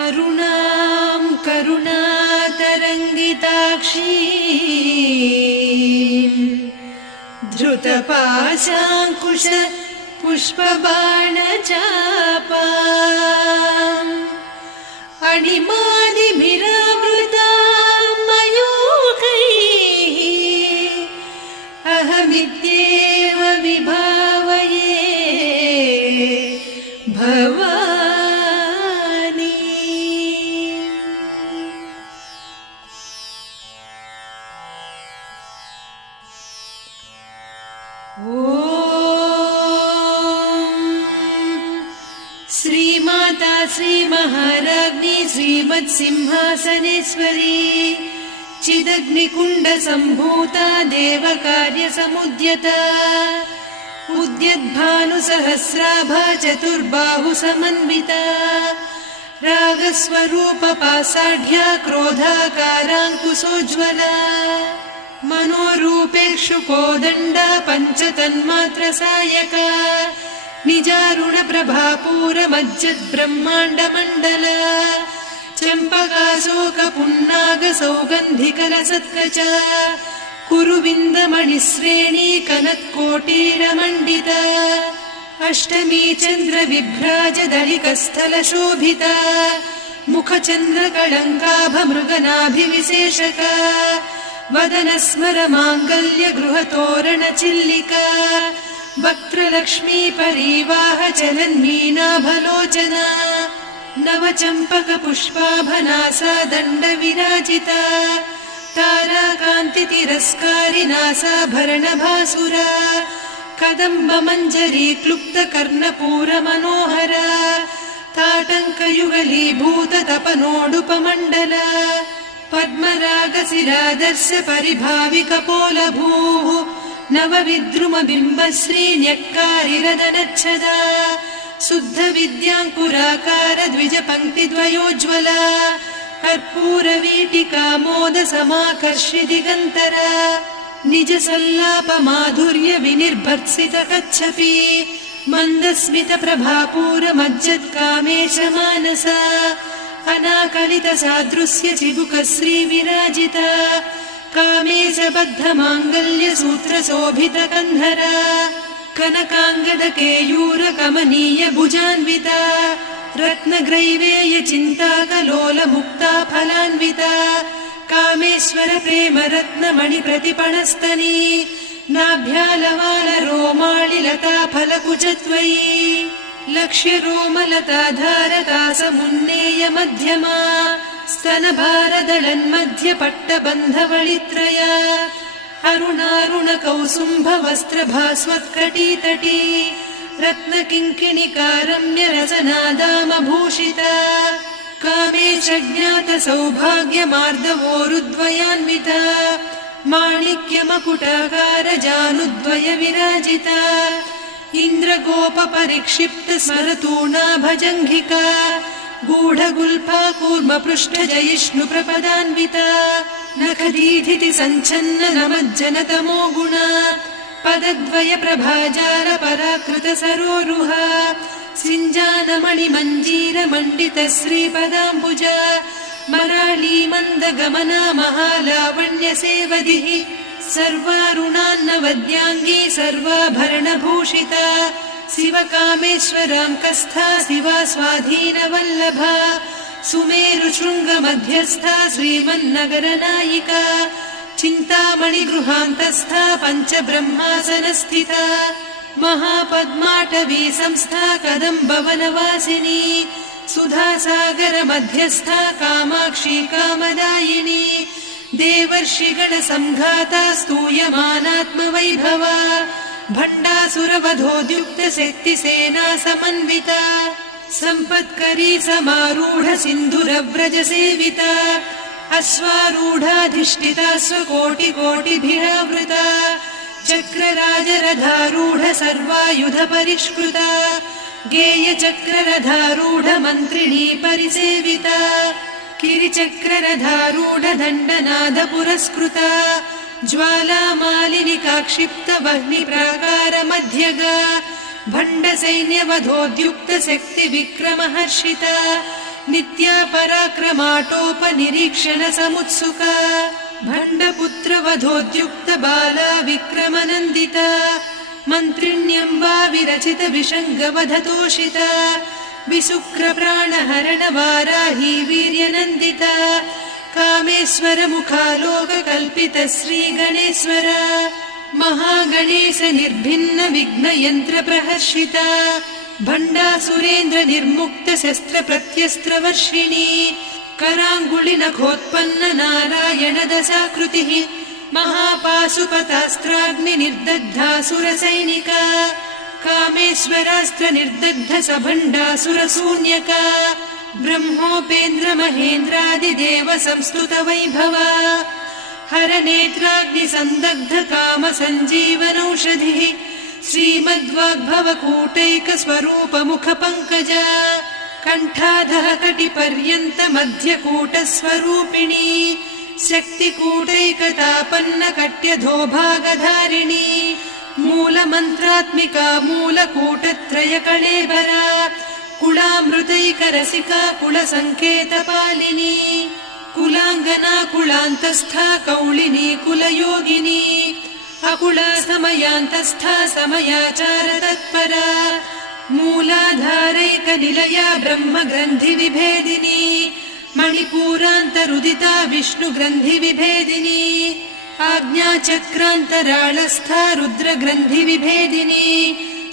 अरुणां करुणातरङ्गिताक्षीं धृतपाशाङ्कुश पुष्पबाणचापाम् अणिमादिभिरावृतां मयूखैः अहमित्येव विभावये भवानी। श्रीमाता श्रीमहाराज्ञी श्रीमत्सिंहासनेश्वरी चिदग्निकुण्डसम्भूता देवकार्यसमुद्यता उद्यद्भानुसहस्राभा चतुर्बाहुसमन्विता रागस्वरूपपासाढ्या क्रोधाकाराङ्कुशोज्ज्वला मनोरूपेक्षुकोदण्डा पञ्चतन्मात्रसायका निजारुणप्रभापूरमज्जद्ब्रह्माण्डमण्डला चम्पकाशोकपुन्नागसौगन्धिकलसत्कचा कुरुविन्दमणिश्रेणी कनत्कोटीरमण्डिता अष्टमी चन्द्रविभ्राजदलिकस्थलशोभिता मुखचन्द्रकळङ्काभमृगनाभिविशेषका वदनस्मरमाङ्गल्यगृहतोरणचिल्लिका वक्त्रलक्ष्मी परीवाहचलन्मीनाभलोचना नवचम्पकपुष्पाभनासा दण्डविराजिता ताराकान्तितिरस्कारिनासाभरणभासुरा कदम्बमञ्जरी क्लुप्तकर्णपूरमनोहरा ताटङ्कयुगलीभूततपनोडुपमण्डला पद्मरागशिरादर्श परिभाविकपोलभूः नवविद्रुमबिम्बश्रीन्यक्कारिरदनच्छदा शुद्धविद्याङ्कुराकार द्विजपङ्क्तिद्वयोज्ज्वला कर्पूरवीटिकामोदसमाकर्षि दिगन्तरा निजसल्लापमाधुर्यविनिर्भर्त्सितकच्छपि मन्दस्मितप्रभापूरमज्जत्कामेशमानसा अनाकलितसादृश्य चिबुकश्रीविराजिता कामेशबद्धमाङ्गल्यसूत्रशोभितकन्धरा कनकाङ्गदकेयूरकमनीयभुजान्विता रत्नग्रैवेयचिन्ताकलोलमुक्ता फलान्विता कामेश्वरप्रेमरत्नमणिप्रतिपणस्तनी नाभ्यालवालरोमाळिलता फलकुचत्वयी लक्ष्यरोमलताधारकासमुन्नेयमध्यमा स्तनभारदळन्मध्यपट्टबन्धवळित्रया अरुणारुणकौसुम्भवस्त्रभास्वत्कटीतटी रत्नकिङ्किणिकारम्यरसनादामभूषिता कामेशज्ञातसौभाग्यमार्दवोरुद्वयान्विता माणिक्यमकुटाकारजानुद्वयविराजिता इन्द्रगोपपरिक्षिप्तस्मरतूणाभजङ्घिका गूढगुल्फा कूर्मपृष्ठजयिष्णुप्रपदान्विता नखदीधिति सञ्छन्न नमज्जनतमो गुणा पदद्वयप्रभाजालपराकृतसरोरुहा सिञ्जानमणिमञ्जीरमण्डितश्रीपदाम्बुजा मराळीमन्दगमना महालावण्यसेवधिः सर्वारुणान्नवद्याङ्गी सर्वाभरणभूषिता शिवकामेश्वराङ्कस्था शिवा स्वाधीनवल्लभा सुमेरुशृङ्गमध्यस्था श्रीमन्नगरनायिका चिन्तामणिगृहान्तस्था पञ्चब्रह्मासनस्थिता महापद्माटवी संस्था कदम्बवनवासिनी सुधासागरमध्यस्था कामाक्षी कामदायिनी देवर्षिगणसङ्घाता स्तूयमानात्मवैभवा भण्डासुरवधोद्युक्तशक्तिसेना समन्विता सम्पत्करी समारूढ सिन्धुरव्रजसेविता अश्वारूढाधिष्ठिता स्वकोटिकोटिभिरावृता चक्रराजरथारूढ सर्वायुधपरिष्कृता गेयचक्ररथारूढ मन्त्रिणी परिसेविता किरिचक्ररथारूढ दण्डनाद पुरस्कृता ज्वालामालिनिकाक्षिप्तवह्निप्राकारमध्यगा भण्डसैन्यवधोद्युक्तशक्तिविक्रमहर्षिता नित्या पराक्रमाटोपनिरीक्षण समुत्सुका भण्डपुत्र वधोद्युक्त बाला विक्रमनन्दिता मन्त्रिण्यम्बा विरचित विषङ्गवधतोषिता विशुक्र प्राणहरण वाराही वीर्यनन्दिता कामेश्वर मुखालोक कल्पित श्रीगणेश्वर महागणेश निर्भिन्न विघ्न यन्त्र प्रहर्षिता भण्डासुरेन्द्र निर्मुक्त शस्त्र प्रत्यस्त्र वर्षिणी कराङ्गुलि नखोत्पन्न नारायण दशाकृतिः महापाशुपतास्त्राग्नि निर्दग्धासुर सैनिका कामेश्वरास्त्र निर्दग्ध सभण्डासुर शून्यका ब्रह्मोपेन्द्र महेन्द्रादिदेव संस्तुत वैभवा हर नेत्राग्नि संदग्ध काम सञ्जीवनौषधिः श्रीमद्वाग्भव कूटैक स्वरूप मुख पंकजा कण्ठाधः कटिपर्यन्त मध्यकूट स्वरूपिणी शक्तिकूटैकतापन्न कट्यधो भागधारिणी मूल मन्त्रात्मिका मूलकूटत्रय कळेबरा कुलामृतैकरसिका कुलसङ्केतपालिनी कुलाङ्गना कुलान्तस्था कौलिनी कुलयोगिनी अकुला समयान्तस्था समयाचार तत्परा मूलाधारैक निलया ब्रह्म ग्रन्थि विभेदिनी मणिपूरान्तरुदिता विष्णु ग्रन्थि विभेदिनी आज्ञाचक्रान्तराळस्था रुद्र ग्रन्थि विभेदिनी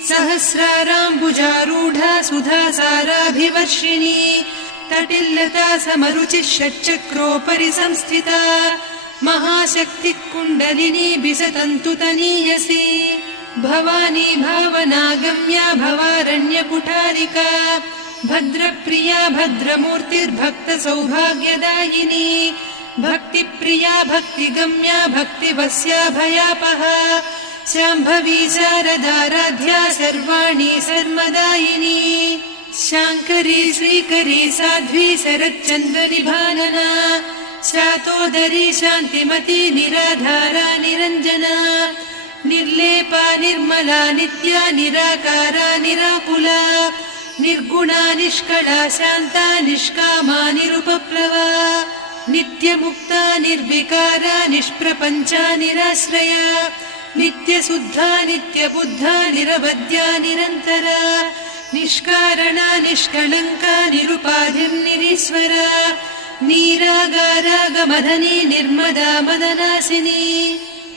सहस्राराम्बुजारूढा सुधा साराभिवर्षिणी तटिल्लता समरुचिः षट्चक्रोपरि संस्थिता महाशक्ति कुण्डलिनी बिसतन्तु तनीयसी भवानी भावनागम्या भवारण्य कुठारिका भद्रप्रिया भद्रमूर्तिर्भक्त सौभाग्यदायिनी भक्तिप्रिया भक्तिगम्या भक्तिवस्या भयापहा शाम्भवी शारदाराध्या सर्वाणि सर्वदायिनी शाङ्करी श्रीकरी साध्वी शरच्चन्द्र निभानना शातोदरी शान्तिमती निराधारा निरञ्जना निर्लेपा निर्मला नित्या निराकारा निराकुला निर्गुणा निष्कला शान्ता निष्कामा निरुपप्लवा नित्यमुक्ता निर्विकारा निष्प्रपञ्चा निराश्रया नित्यशुद्धा नित्यबुद्धा निरवद्या निरन्तरा निष्कारणा निष्कलङ्का निरुपाधिर्निरीश्वरा नीरागारागमधनी निर्मदा मदनासिनी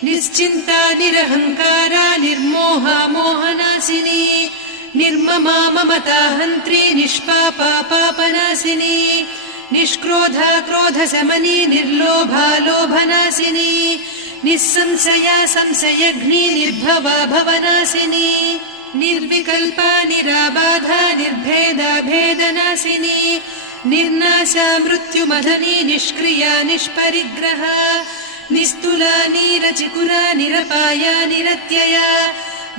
निश्चिन्ता निरहङ्कारा निर्मोहा मोहनासिनी निर्ममा ममता हन्त्री निष्पापा पापनासिनी निष्क्रोधा क्रोधशमनी निर्लोभा लोभनासिनी निस्संशया संशयघ्नी निर्भवा भवनासिनी निर्विकल्पा निराबाधा निर्भेदा भेदनासिनी निर्नाशा मृत्युमधनी निष्क्रिया निष्परिग्रहा निस्तुला नीरचिकुरा निरपाया निरत्यया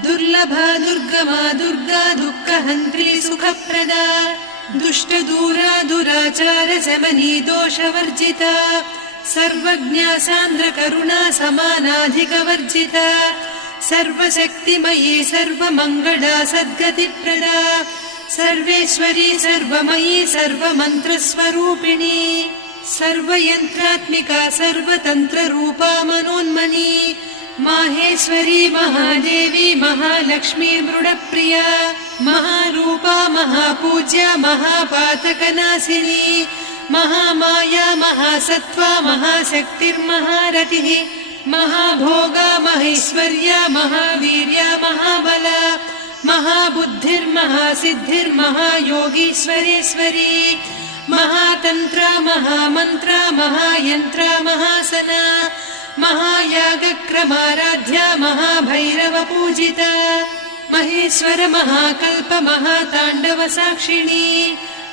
दुर्लभा दुर्गमा दुर्गा दुःखहन्त्री सुखप्रदा दुष्टदूरा दुराचार शमनी दोषवर्जिता सर्वज्ञा सान्द्र करुणा समानाधिकवर्जिता सर्वशक्तिमयी सर्वमङ्गला सद्गतिप्रदा सर्वेश्वरी सर्वमयी सर्वमन्त्रस्वरूपिणी सर्वयन्त्रात्मिका सर्वतन्त्ररूपा मनोन्मनी माहेश्वरी महादेवी महालक्ष्मी मृडप्रिया महारूपा महापूज्या महापातकनाशिनी महामाया महासत्त्वा महाशक्तिर्महारतिः महाभोगा महेश्वर्या महावीर्या महाबला महाबुद्धिर्महासिद्धिर्महायोगीश्वरेश्वरी महातन्त्रा महामन्त्रा महायन्त्रा महासना महायागक्रमाराध्या महाभैरवपूजिता महेश्वर महाकल्प महाताण्डव साक्षिणी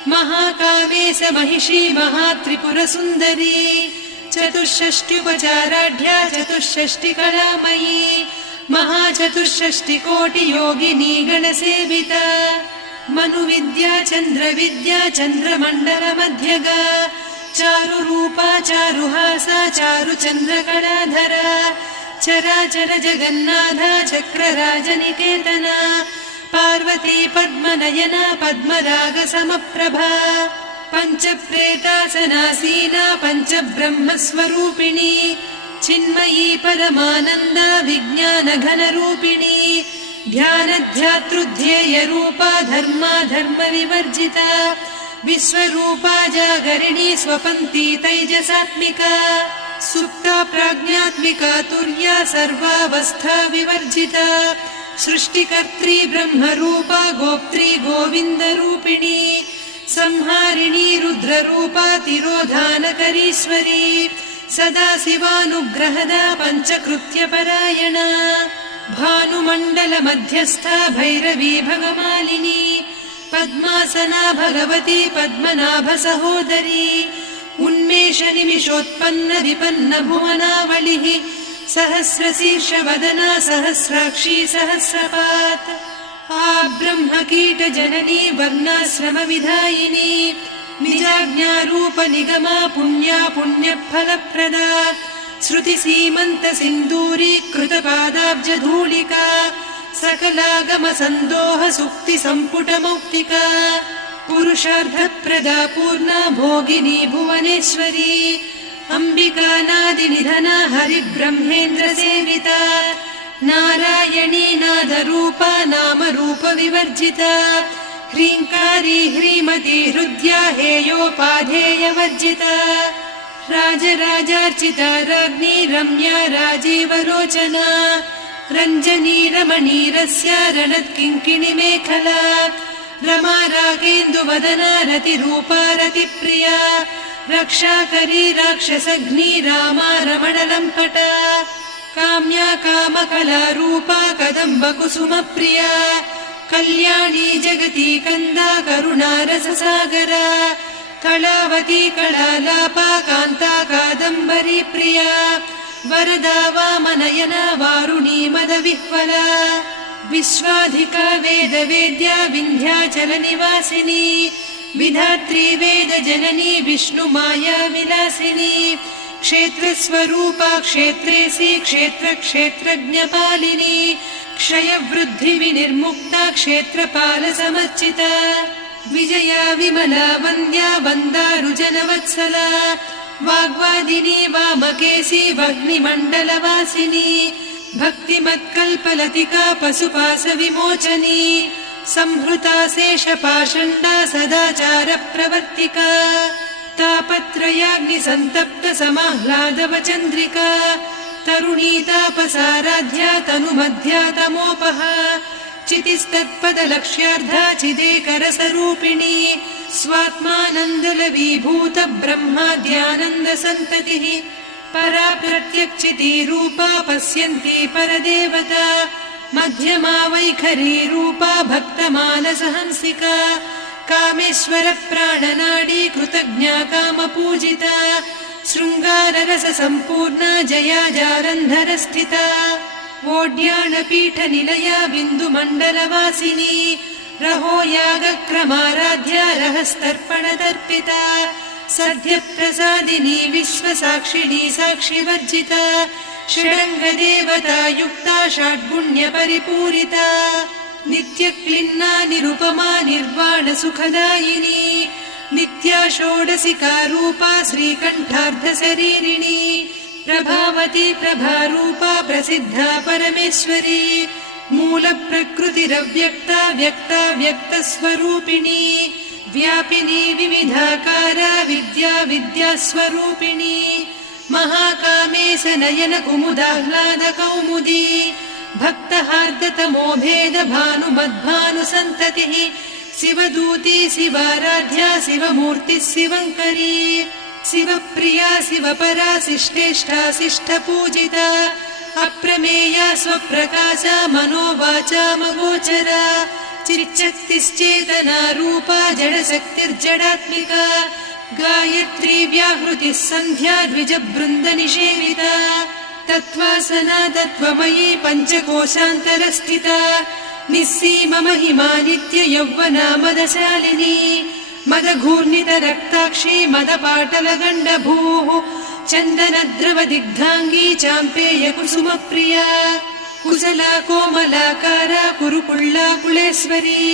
महाकामेश महिषी महात्रिपुरसुन्दरी चतुष्षष्ट्युपचाराढ्या चतुष्षष्टिकलामयी महाचतुष्षष्टिकोटियोगिनी गणसेविता मनुविद्या चन्द्रविद्या चन्द्रमण्डलमध्यगा चारुरूपा चारुहासा चारुचन्द्रकलाधरा चराचर जगन्नाथा चक्रराजनिकेतना पार्वती पद्मनयना पद्मरागसमप्रभा पञ्चप्रेतासनासीना पञ्चब्रह्मस्वरूपिणी चिन्मयी परमानन्दा विज्ञानघनरूपिणी ध्यानध्यातृध्येयरूपा धर्मा धर्मविवर्जिता विश्वरूपा जागरिणी स्वपन्ती तैजसात्मिका सुप्ता प्राज्ञात्मिका तुर्या सर्वावस्था विवर्जिता सृष्टिकर्त्री ब्रह्मरूपा गोप्त्री गोविन्दरूपिणी संहारिणी रुद्ररूपा तिरोधानकरीश्वरी सदा शिवानुग्रहदा पञ्चकृत्यपरायणा भानुमण्डलमध्यस्था भैरवी भगमालिनी पद्मासना भगवती पद्मनाभसहोदरी उन्मेषनिमिषोत्पन्न विपन्न भुवनावलिः सहस्रशीर्षवदना सहस्राक्षी सहस्रपात् ब्रह्मकीटजननी वर्णाश्रमविधायिनी निजाज्ञारूपनिगमा पुण्या पुण्यफलप्रदा श्रुतिसीमन्तसिन्दूरीकृतपादाब्जधूलिका सकलागमसन्दोहसुक्तिसम्पुटमौक्तिका पुरुषार्थप्रदा पूर्णा भोगिनी भुवनेश्वरी अम्बिकानादिनिधना हरिब्रह्मेन्द्रसेविता नारायणी नादरूपा नामरूपविवर्जिता ह्रीङ्कारी ह्रीमती हृद्या हेयोपाधेयवर्जिता राजराजार्चिता राज्ञी रम्या राजीवलोचना रञ्जनी रमणीरस्य रणत्किङ्किणिमेखला रमा रागेन्दुवदना रतिरूपा रतिप्रिया रक्षाकरी राक्षसघ्नी रामा रमणलम्पटा काम्या कामकलारूपा कदम्बकुसुमप्रिया कल्याणी जगती कन्दा करुणारससागरा कलावती कलालापा कान्ता कादम्बरी प्रिया वरदा वामनयना वारुणी मदविह्वला विश्वाधिका वेदवेद्या विन्ध्याचलनिवासिनी विधात्री वेदजननी विष्णुमाया विलासिनी क्षेत्रस्वरूपा क्षेत्रेसी क्षेत्रक्षेत्रज्ञपालिनी क्षयवृद्धिविनिर्मुक्ता क्षेत्रपालसमर्चिता विजया विमला वन्द्या वन्दारुजनवत्सला वाग्वादिनी वामकेशी वह्निमण्डलवासिनी भक्तिमत्कल्पलतिका पशुपाशविमोचनी संहृता शेषपाषण्डा सदाचारप्रवर्तिका तापत्रयाग्निसन्तप्त समाह्लादवचन्द्रिका तरुणी तापसाराध्या तनुमध्या तमोपहा चितिस्तत्पदलक्ष्यार्धा चिदेकरसरूपिणी स्वात्मानन्दलवीभूत ब्रह्माद्यानन्दसन्ततिः परा प्रत्यक्षितीरूपा पश्यन्ती परदेवता मध्यमा वैखरी रूपा भक्तमानसहंसिका कामेश्वर प्राणनाडी कृतज्ञा कामपूजिता शृङ्गाररस सम्पूर्णा जया जारन्धरस्थिता वोड्याणपीठनिलया बिन्दुमण्डलवासिनी रहो यागक्रमाराध्या रहस्तर्पणतर्पिता सद्यप्रसादिनी विश्वसाक्षिणी साक्षिवर्जिता षडङ्गदेवता युक्ता षड्गुण्यपरिपूरिता नित्यक्लिन्ना निरुपमा निर्वाणसुखदायिनी नित्या षोडशिका रूपा श्रीकण्ठार्धशरीरिणी प्रभावती प्रभारूपा प्रसिद्धा परमेश्वरी मूलप्रकृतिरव्यक्ता व्यक्ता व्यक्तस्वरूपिणी व्यापिनी विविधाकारा विद्या विद्यास्वरूपिणी महाकामेश नयन कुमुदाह्लाद कौमुदी भक्तहार्दतमो भेद भानुमद्भानुसन्ततिः शिवदूती शिवाराध्या शिवमूर्तिः शिवङ्करी शिवप्रिया शिवपरा शिष्टेष्ठा शिष्टपूजिता अप्रमेया स्वप्रकाशा मनोवाचामगोचरा चिच्चक्तिश्चेतना रूपा जडशक्तिर्जडात्मिका गायत्री व्याहृतिः सन्ध्या द्विजबृन्दनिषेविता तत्त्वासना तत्त्वमयी पञ्चकोशान्तरस्थिता निस्सीम महिमा नित्य यौवना मदशालिनी मदघूर्णितरक्ताक्षी मदपाटलगण्डभूः चन्दनद्रवदिग्धाङ्गी चाम्पेय कुसुमप्रिया कुशला कोमलाकारा कुरुकुळ्ळा कुलेश्वरी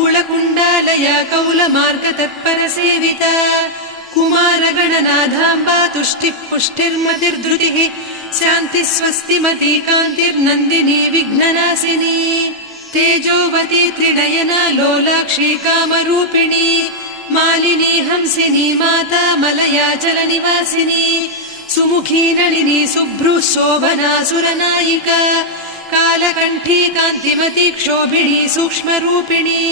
कुलकुण्डालया कौलमार्गतत्परसेविता कुमारगणनाथाम्बा तुष्टिः पुष्टिर्मतिर्धृतिः शान्तिः स्वस्तिमती कान्तिर्नन्दिनी विघ्ननाशिनी तेजोवती त्रिनयना लोलाक्षी कामरूपिणी मालिनी हंसिनी माता मलया जलनिवासिनी सुमुखी नलिनी शुभ्रुः शोभना सुरनायिका कालकण्ठी कान्तिमती क्षोभिणी सूक्ष्मरूपिणी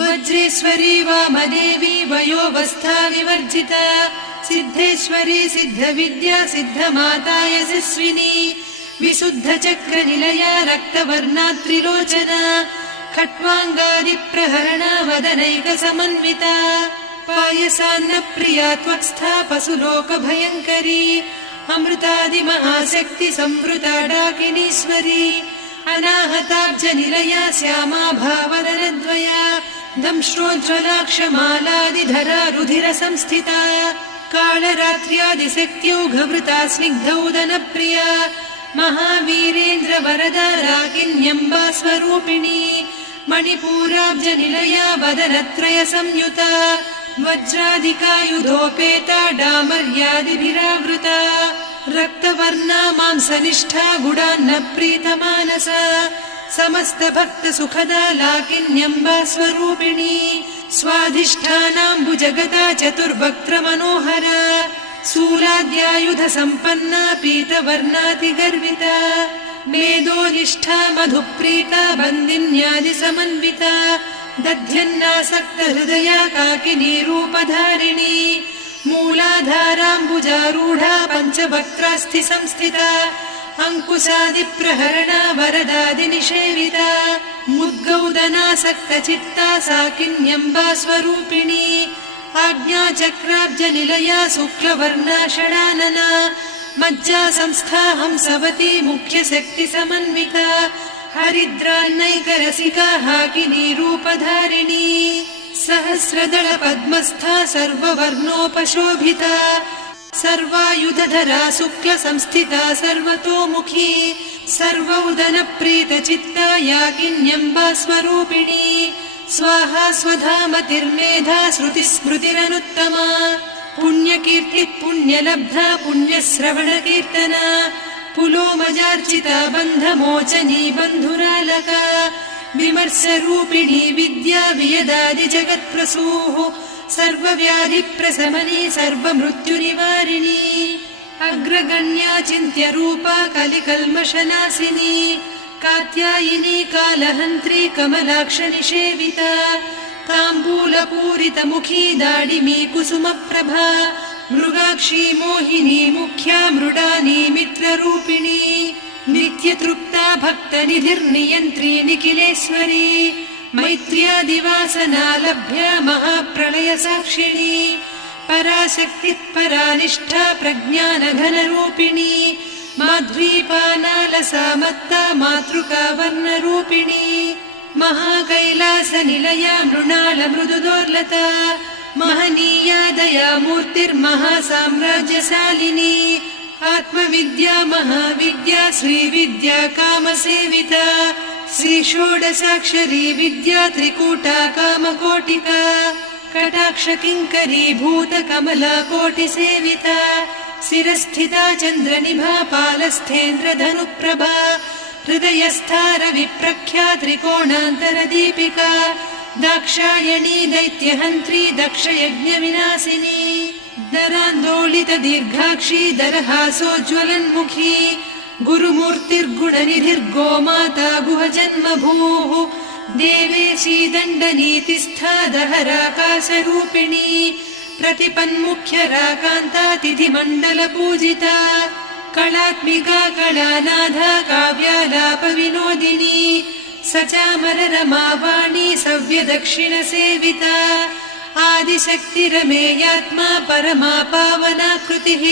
वज्रेश्वरी वामदेवी वयोवस्था विवर्जिता सिद्धेश्वरी सिद्धविद्या सिद्धमाता यशस्विनी विशुद्धचक्रनिलया रक्तवर्णा त्रिलोचना खट्वाङ्गादिप्रहरणा वदनैकसमन्विता पायसान्नप्रिया त्वक्स्था पशुलोकभयङ्करी अमृतादिमहाशक्ति संवृता डाकिनीश्वरी अनाहताब्जनिलया श्यामा भावदनद्वया दंष्ट्रोज्ज्वलाक्षमालादिधरा रुधिरसंस्थिता कालरात्र्यादिशक्त्यौघवृता स्निग्धौदनप्रिया महावीरेन्द्रवरदा राकिन्यम्बा स्वरूपिणी मणिपूराब्जनिलया वदनत्रयसंयुता वज्राधिकायुधोपेता डामर्यादिभिरावृता रक्तवर्णा मांसनिष्ठा गुडान्नप्रीतमानसा समस्तभक्तसुखदा लाकिन्यम्बा स्वरूपिणी स्वाधिष्ठानाम्बुजगदा चतुर्वक्त्रमनोहरा शूलाद्यायुधसम्पन्ना पीतवर्णातिगर्विता मेदोनिष्ठा मधुप्रीता बन्दिन्यादिसमन्विता दध्यन्नासक्तहृदया काकिनी रूपधारिणी मूलाधाराम्बुजारूढा पञ्चवक्त्रास्थि संस्थिता अङ्कुशादिप्रहरणा वरदादिनिषेविता मुद्गौदनासक्तचित्ता साकिन्यम्बा स्वरूपिणी आज्ञाचक्राब्जनिलया शुक्लवर्णा षडानना मज्जा संस्था हंसवती मुख्यशक्तिसमन्विता हरिद्रान्नैकरसिका हाकिनी रूपधारिणी सहस्रदल पद्मस्था सर्ववर्णोपशोभिता सर्वायुधधरा शुक्लसंस्थिता सर्वतोमुखी सर्वौदनप्रीतचित्ता याकिन्यम्बा स्वरूपिणी स्वाहा स्वधामतिर्मेधा श्रुतिस्मृतिरनुत्तमा पुण्यकीर्तिः पुण्यलब्धा पुण्यश्रवणकीर्तना पुलोमजार्चिता बन्धमोचनी बन्धुरालका विमर्शरूपिणी विद्या वियदादि जगत्प्रसूः सर्वव्याधिप्रशमनी सर्वमृत्युनिवारिणी अग्रगण्या चिन्त्यरूपा कलिकल्मषनाशिनी कात्यायिनी कालहन्त्री कमलाक्षनिषेविता ताम्बूलपूरितमुखी दाडिमी कुसुमप्रभा मृगाक्षी मोहिनी मुख्या मृडानी मित्ररूपिणी नित्यतृप्ता भक्तनिधिर्नियन्त्री निखिलेश्वरी मैत्र्यादिवासना लभ्या महाप्रलयसाक्षिणी पराशक्तिः परानिष्ठा प्रज्ञानघनरूपिणी माध्वीपानालसा मत्ता मातृका वर्णरूपिणी महाकैलासनिलया मृणालमृदुदोर्लता महनीया दया मूर्तिर्महासाम्राज्यशालिनी आत्मविद्या महाविद्या श्रीविद्या कामसेविता श्रीषोडशाक्षरी विद्या त्रिकूटा कामकोटिका कटाक्षकिङ्करी भूतकमला कोटिसेविता शिरस्थिता चन्द्रनिभा पालस्थेन्द्रधनुप्रभा हृदयस्था रविप्रख्या त्रिकोणान्तरदीपिका दाक्षायणी दैत्यहन्त्री दक्षयज्ञविनाशिनी दरान्दोलितदीर्घाक्षी दरहासोज्ज्वलन्मुखी गुरुमूर्तिर्गुणनिधिर्गोमाता गुहजन्मभूः देवेशी दण्डनीतिस्था दहराकाशरूपिणी प्रतिपन्मुख्यराकान्ता तिथिमण्डलपूजिता कलात्मिका कलानाधा काव्यालापविनोदिनी सचामररमावाणी सव्यदक्षिणसेविता आदिशक्तिरमेयात्मा परमा पावनाकृतिः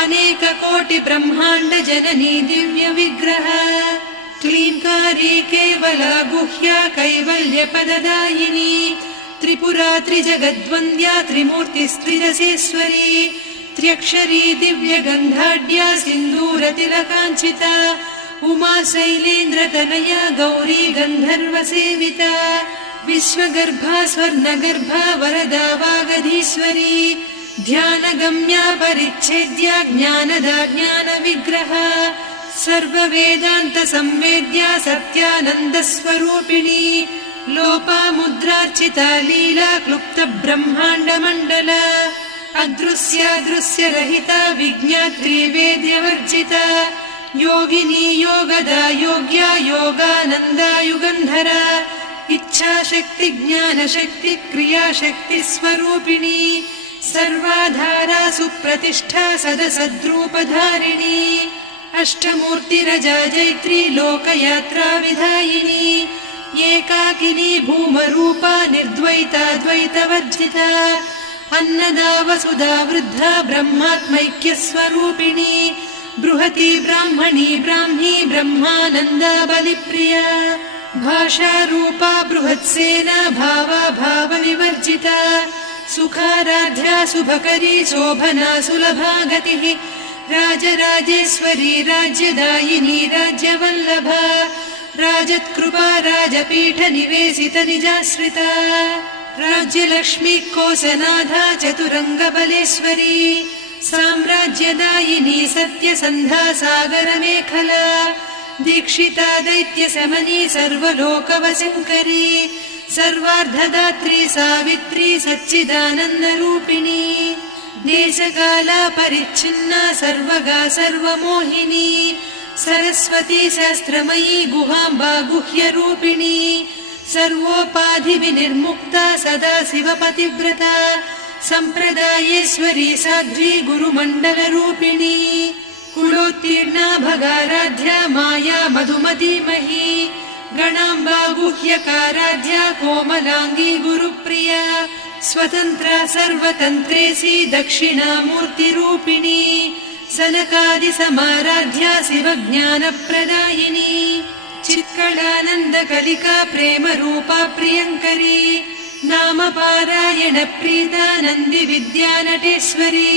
अनेककोटिब्रह्माण्डजननी दिव्यविग्रह क्लीङ्कारी केवला गुह्या कैवल्यपददायिनी त्रिपुरा त्रिजगद्वन्द्या त्रिमूर्तिस्त्रिदशेश्वरी त्र्यक्षरी दिव्यगन्धाढ्या सिन्दूरतिलकाञ्चिता उमा शैलेन्द्रतनया गौरी गन्धर्वसेविता विश्वगर्भा स्वर्णगर्भा वरदा वागधीश्वरी ध्यानगम्या परिच्छेद्या ज्ञानदा ज्ञानविग्रहा सर्ववेदान्त संवेद्या सत्यानन्दस्वरूपिणी लोपामुद्रार्चिता लीला क्लुप्त ब्रह्माण्डमण्डला अदृश्यादृश्यरहिता विज्ञात्री वेद्यवर्जिता योगिनी योगदा योग्या योगानन्दा युगन्धरा इच्छाशक्ति ज्ञानशक्ति क्रियाशक्ति स्वरूपिणी सर्वाधारा सुप्रतिष्ठा सदसद्रूपधारिणी अष्टमूर्तिरजा जैत्री लोकयात्रा विधायिनी एकाकिनी भूमरूपा निर्द्वैता द्वैतवर्जिता अन्नदा वसुधा वृद्धा ब्रह्मात्मैक्यस्वरूपिणी बृहती ब्राह्मणी ब्राह्मी ब्रह्मानन्दा बलिप्रिया भाषारूपा बृहत्सेना भावा भावविवर्जिता सुखाराध्या शुभकरी शोभना सुलभा गतिः राजराजेश्वरी राज्यदायिनी राज्यवल्लभा राजत्कृपा राजपीठ निवेशित निजाश्रिता राज्यलक्ष्मी कोसनाधा चतुरङ्गबलेश्वरी साम्राज्यदायिनी सत्यसन्धा सागरमेखला दीक्षिता दैत्यशमनी सर्वलोकवशङ्करी सर्वार्धदात्री सावित्री सच्चिदानन्दरूपिणी देशकाला परिच्छिन्ना सर्वगा सर्वमोहिनी सरस्वती शास्त्रमयी गुहाम्बा गुह्यरूपिणी सर्वोपाधिविनिर्मुक्ता सदा शिवपतिव्रता सम्प्रदायेश्वरी साध्वी गुरुमण्डलरूपिणी कुलोत्तीर्णा भगाराध्या माया मधुमतीमही गणाम्बा गुह्यकाराध्या कोमलाङ्गी गुरुप्रिया स्वतन्त्रा सर्वतन्त्रेसी दक्षिणामूर्तिरूपिणी सनकादिसमाराध्या शिवज्ञानप्रदायिनी चित्कलानन्दकलिका प्रेमरूपा प्रियङ्करी नामपारायण प्रीता नन्दिविद्यानटेश्वरी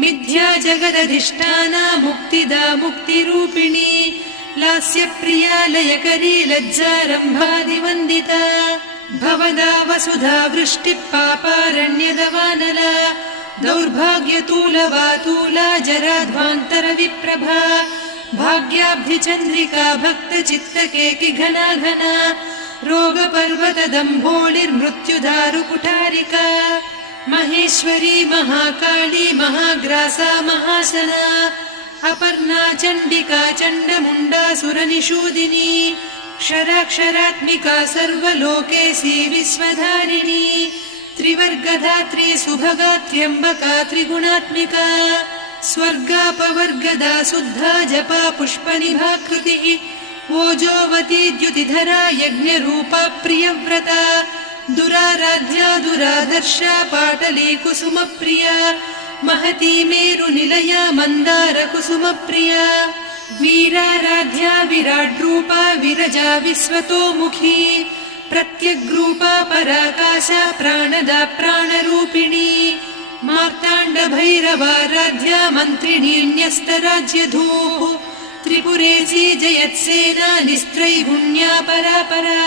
मिथ्या जगदधिष्ठाना मुक्तिदा मुक्तिरूपिणी लास्यप्रिया लयकरी लज्जारम्भादिवन्दिता भवदा वसुधा वृष्टिः पापारण्यदवानला दौर्भाग्यतूलवातूला जराध्वान्तरविप्रभा भाग्याब्धिचन्द्रिका भक्तचित्तकेकि घना घना रोगपर्वतदम्भोळिर्मृत्युदारुकुठारिका महेश्वरी महाकाली महाग्रासा महाशना अपर्णा चण्डिका चण्डमुण्डा सुरनिषूदिनी क्षराक्षरात्मिका सर्वलोकेशी विश्वधारिणी त्रिवर्गधात्री सुभगा त्र्यम्बका त्रिगुणात्मिका स्वर्गापवर्गदा शुद्धा जपा पुष्पनिभाकृतिः ओजोवती द्युतिधरा यज्ञरूपा प्रियव्रता दुराराध्या दुरादर्शा पाटली कुसुमप्रिया महती मेरुनिलया मन्दारकुसुमप्रिया वीराराध्या विराड्रूपा विरजा विश्वतोमुखी प्रत्यग्रूपा पराकाशा प्राणदा प्राणरूपिणी मार्ताण्डभैरवाराध्या मन्त्रिणी न्यस्तराज्यधूः त्रिपुरेशी जयत्सेना निस्त्रैगुण्या परापरा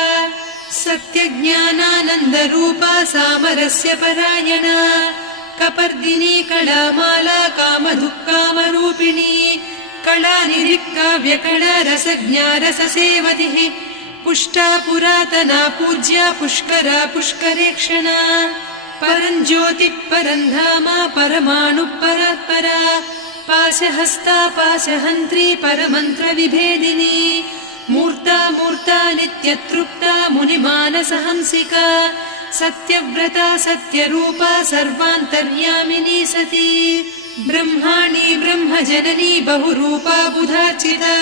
सत्यज्ञानानन्दरूपा सामरस्य परायणा कपर्दिनी कलामाला कामधुक्कामरूपिणी कलानिधिक्काव्यकला रसज्ञा रससेवतिः पुष्टा पुरातना पूज्या पुष्करा पुष्करेक्षणा परञ्ज्योतिः परन्धामा परमाणुः परात्परा पाशहस्ता पाशहन्त्री परमन्त्रविभेदिनी मूर्ता मूर्ता नित्यतृप्ता मुनिमानसहंसिका सत्यव्रता सत्यरूपा सर्वान्तर्यामिनी सती ब्रह्माणी ब्रह्मजननी बहुरूपा बुधार्चिता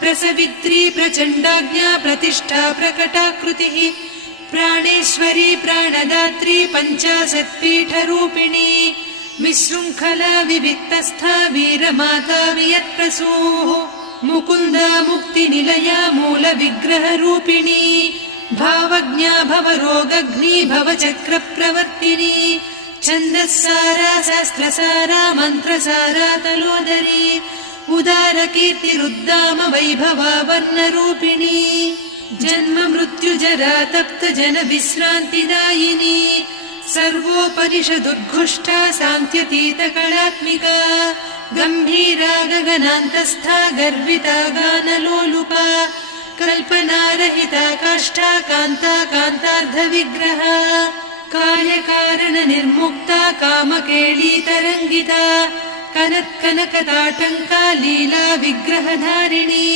प्रसवित्री प्रचण्डाज्ञा प्रतिष्ठा प्रकटाकृतिः प्राणेश्वरी प्राणदात्री पञ्चाशत्पीठरूपिणी विशृङ्खला विविक्तस्था वीरमाता वियत्प्रसूः मुकुन्दा मुक्तिनिलया मूलविग्रहरूपिणी भावज्ञा भवरोगग्नी भवचक्रप्रवर्तिनी छन्दस्सारा शास्त्रसारा मन्त्रसारा तलोदरी उदारकीर्तिरुद्दाम वैभवा वर्णरूपिणी जन्म मृत्युजरा तप्त जन विश्रान्तिदायिनी सर्वोपनिषदुद्घुष्टा सान्त्यतीत कलात्मिका गम्भीरा गगनान्तस्था गर्विता गानलोलुपा कल्पनारहिता काष्ठा कान्ता कान्तार्धविग्रहा कार्यकारण निर्मुक्ता कामकेळी तरङ्गिता कनत्कनकताटङ्का लीला विग्रहधारिणी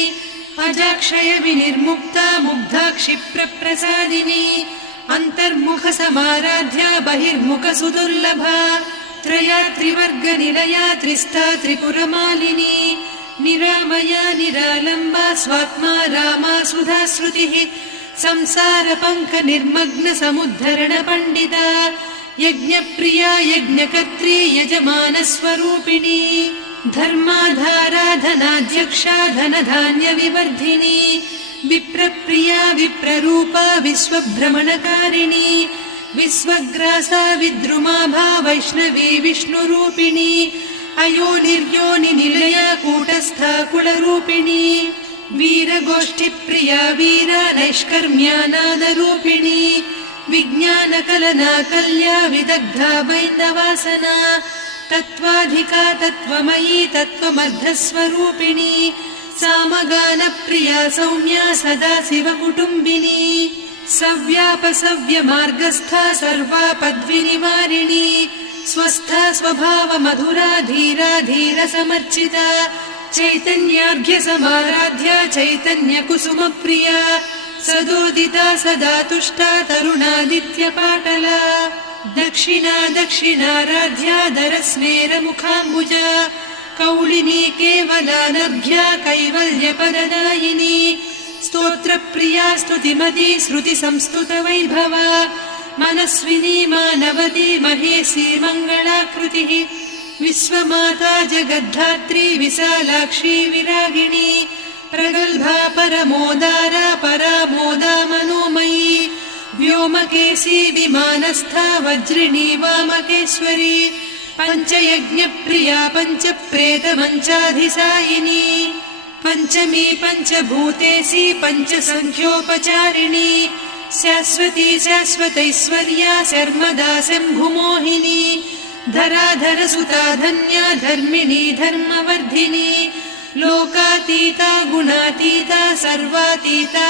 अजाक्षय विनिर्मुक्ता मुग्धा क्षिप्रप्रसादिनी अन्तर्मुख समाराध्या बहिर्मुख सुदुर्लभा त्रया त्रिवर्ग निलया त्रिस्था त्रिपुरमालिनी निरामया निरालम्बा स्वात्मा रामा सुधा श्रुतिः संसार पङ्क निर्मग्न समुद्धरण पण्डिता यज्ञप्रिया यज्ञकर्त्री यजमान स्वरूपिणी धर्माधाराधनाध्यक्षा धनधान्य विवर्धिनी विप्रप्रिया विप्ररूपा विश्वभ्रमणकारिणी विश्वग्रासा विद्रुमाभा वैष्णवी विष्णुरूपिणी अयोनिर्योनि निलया कूटस्था कुलरूपिणी वीरगोष्ठिप्रिया वीरा नैष्कर्म्यानादरूपिणी विज्ञानकलना कल्या विदग्धा बैन्दवासना तत्त्वाधिका तत्त्वमयी तत्त्वमर्धस्वरूपिणी सामगानप्रिया सौम्या सदा शिवकुटुम्बिनी सव्यापसव्यमार्गस्था सर्वापद्विनिवारिणी स्वस्था स्वभाव मधुरा धीरा धीर समर्चिता चैतन्यार्घ्य समाराध्या चैतन्य कुसुम प्रिया सदोदिता सदा तुष्टा तरुणादित्य पाटला दक्षिणा दक्षिणाराध्या दरस्मेर मुखाम्बुजा कौलिनी केवलानर्घ्या कैवल्यपददायिनी स्तोत्रप्रिया स्तुतिमती श्रुति संस्तुत वैभवा मनस्विनी मानवती महेशी मङ्गलाकृतिः विश्वमाता जगद्धात्री विशालाक्षी विरागिणी प्रगल्भा परमोदारा परामोदा मनोमयी व्योमकेशी विमानस्था वज्रिणी वामकेश्वरी पञ्चयज्ञप्रिया पञ्चप्रेतमञ्चाधिसायिनी पञ्चमी पञ्चभूतेशी पञ्चसङ्ख्योपचारिणी शाश्वती शाश्वतैश्वर्या शर्मदा शम्भुमोहिनी धराधरसुता धन्या धर्मिणी धर्मवर्धिनी लोकातीता गुणातीता सर्वातीता